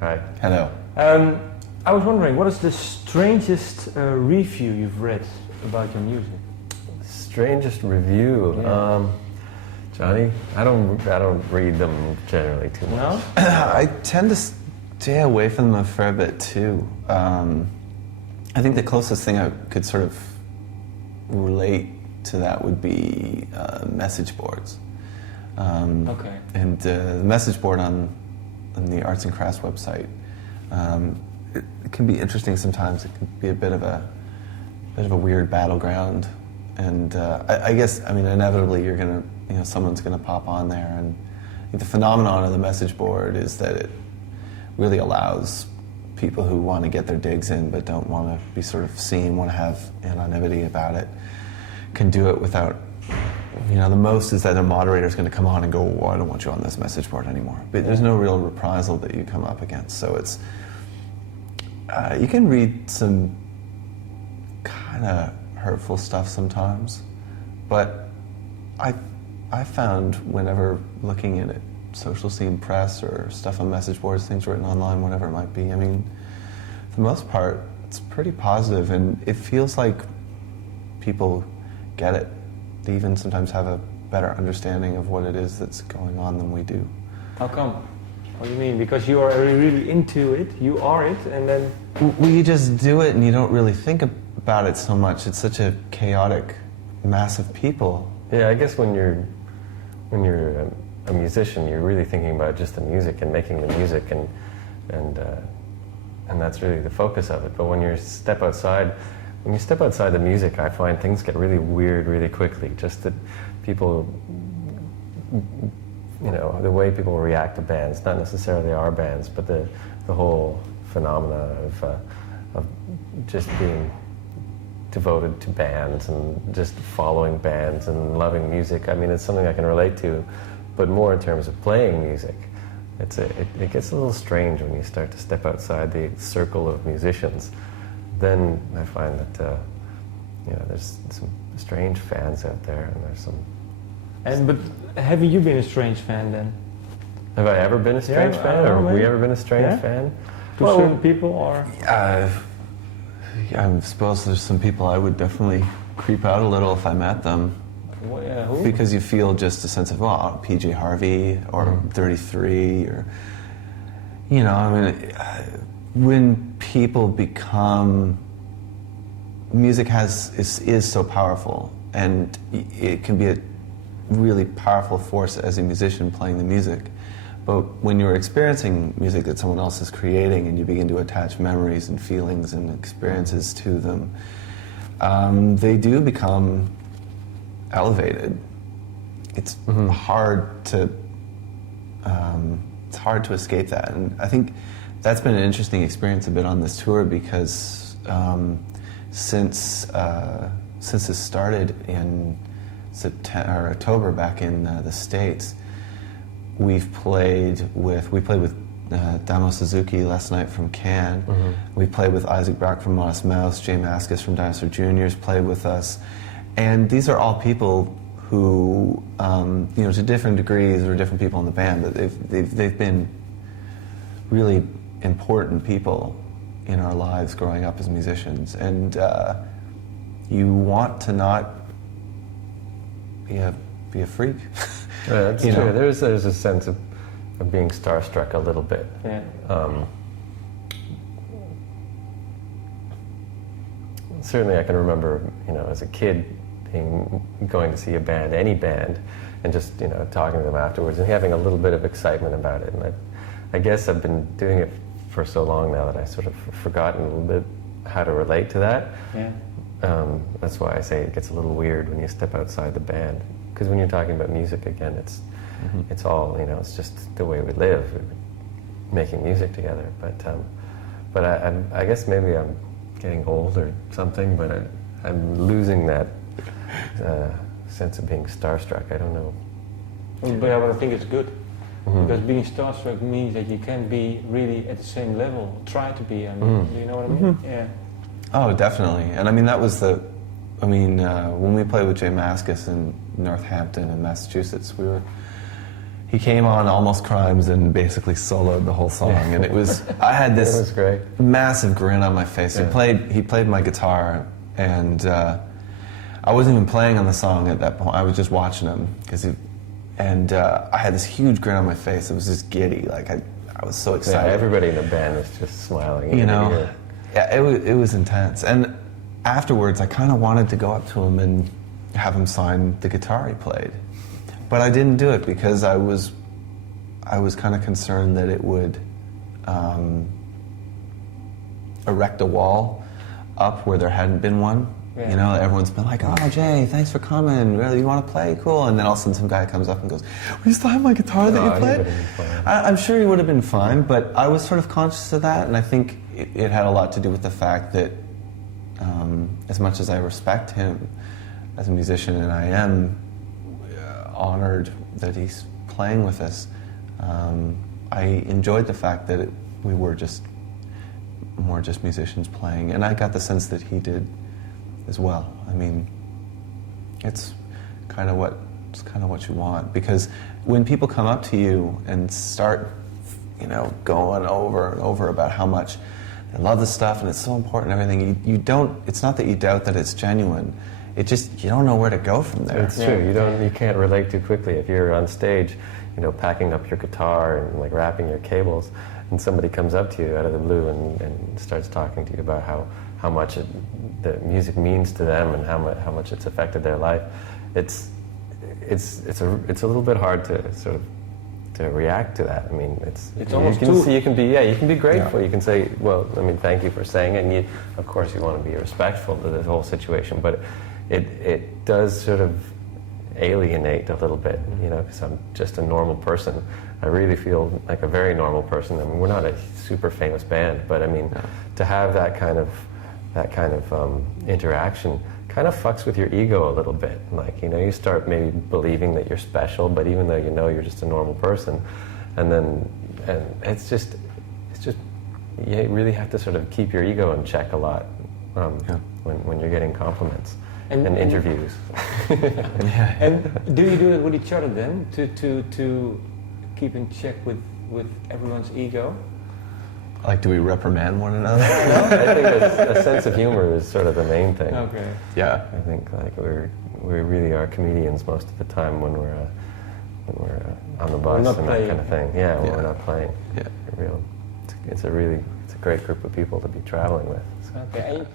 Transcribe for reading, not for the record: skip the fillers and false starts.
Hi. Hello. I was wondering, what is the strangest review you've read about your music? Strangest review. Yeah. Johnny, I don't read them generally too much. No? I tend to stay away from them a fair bit too. I think the closest thing I could sort of relate to that would be message boards. Okay. And the message board on the Arts and Crafts website, it can be interesting sometimes. It can be a bit of a weird battleground, and I guess inevitably someone's gonna pop on there, and I think the phenomenon of the message board is that it really allows people who want to get their digs in but don't want to be sort of seen, want to have anonymity about it, can do it without. The most is that a moderator is going to come on and go, well, I don't want you on this message board anymore. But there's no real reprisal that you come up against. So it's, you can read some kind of hurtful stuff sometimes. But I found whenever looking at it, social scene press or stuff on message boards, things written online, whatever it might be, for the most part, it's pretty positive, and it feels like people get it. They even sometimes have a better understanding of what it is that's going on than we do. How come? What do you mean? Because you are really into it, you are it, and then... Well, you just do it and you don't really think about it so much. It's such a chaotic mass of people. Yeah, I guess when you're a musician, you're really thinking about just the music and making the music, and that's really the focus of it. But when you step outside the music, I find things get really weird really quickly. Just that people, the way people react to bands, not necessarily our bands, but the whole phenomena of just being devoted to bands and just following bands and loving music. It's something I can relate to, but more in terms of playing music. It gets a little strange when you start to step outside the circle of musicians. Then I find that there's some strange fans out there, and there's some. But haven't you been a strange fan then? Have I ever been a strange fan, or have we ever been a strange fan? To certain people, or? I suppose there's some people I would definitely creep out a little if I met them. Well, yeah, who? Because you feel just a sense of, PJ Harvey or 33 or, when people become, music is so powerful, and it can be a really powerful force as a musician playing the music. But when you're experiencing music that someone else is creating and you begin to attach memories and feelings and experiences to them, they do become elevated. It's hard to escape that, and I think that's been an interesting experience a bit on this tour, because since this started in October back in the States, we played with Damo Suzuki last night from Cannes. We played with Isaac Brack from Modest Mouse, Jay Mascis from Dinosaur Jr.'s played with us, and these are all people who, to different degrees, or different people in the band, but they've been really important people in our lives growing up as musicians, and you want to not be a freak. Yeah, that's true. There's a sense of being starstruck a little bit. Yeah. Certainly, I can remember, as a kid, going to see a band, any band, and just talking to them afterwards and having a little bit of excitement about it. And I guess I've been doing it for so long now that I sort of forgotten a little bit how to relate to that. Yeah. That's why I say it gets a little weird when you step outside the band, because when you're talking about music again, it's all it's just the way we live, making music together. But I guess maybe I'm getting old or something, but I'm losing that sense of being starstruck. I don't know. But I think it's good. Because being starstruck means that you can be really at the same level, try to be, do you know what I mean? Yeah. Oh, definitely. And that was when we played with Jay Mascis in Northampton in Massachusetts, we were, he came on Almost Crimes and basically soloed the whole song, and it was I had It was this great. massive grin on my face. Yeah. He played my guitar, and I wasn't even playing on the song at that point. I was just watching him I had this huge grin on my face. It was just giddy, like I was so Yeah, excited. everybody in the band was just smiling. You ear to know, ear. yeah, it was intense. And afterwards, I kind of wanted to go up to him and have him sign the guitar he played, but I didn't do it because I was kind of concerned that it would erect a wall up where there hadn't been one. Yeah. You know, everyone's been like, "Oh, Jay, thanks for coming. Really, you want to play? Cool." And then all of a sudden, some guy comes up and goes, "Will you still have my guitar that Oh, you he played?" would've been fine. I'm sure he would have been fine, but I was sort of conscious of that, and I think it had a lot to do with the fact that, as much as I respect him as a musician, and I am honored that he's playing with us, I enjoyed the fact that we were just more just musicians playing, and I got the sense that he did as well. I mean, it's kind of what you want, because when people come up to you and start, you know, going over and over about how much they love the stuff and it's so important and everything, you don't. It's not that you doubt that it's genuine. It just you don't know where to go from there. It's true. You can't relate too quickly if you're on stage, you know, packing up your guitar and like wrapping your cables, and somebody comes up to you out of the blue and starts talking to you about how much the music means to them and how much it's affected their life. It's a little bit hard to sort of to react to that. I mean, It's almost too- you can be grateful. You can say, well, I mean, thank you for saying it, and of course you want to be respectful to the whole situation, but it does sort of alienate a little bit, you know, because I'm just a normal person. I really feel like a very normal person. I mean, we're not a super famous band, but I mean, to have that kind of interaction kind of fucks with your ego a little bit. Like, you know, you start maybe believing that you're special, but even though you know you're just a normal person, and it's just you really have to sort of keep your ego in check a lot when you're getting compliments and interviews. And do you do it with each other then, to keep in check with everyone's ego? Like, do we reprimand one another? I think a sense of humor is sort of the main thing. Okay. Yeah. I think like we really are comedians most of the time when we're on the bus not and playing. that kind of thing. Yeah, when Yeah. we're not playing. Yeah. It's a great group of people to be traveling with. So. Okay.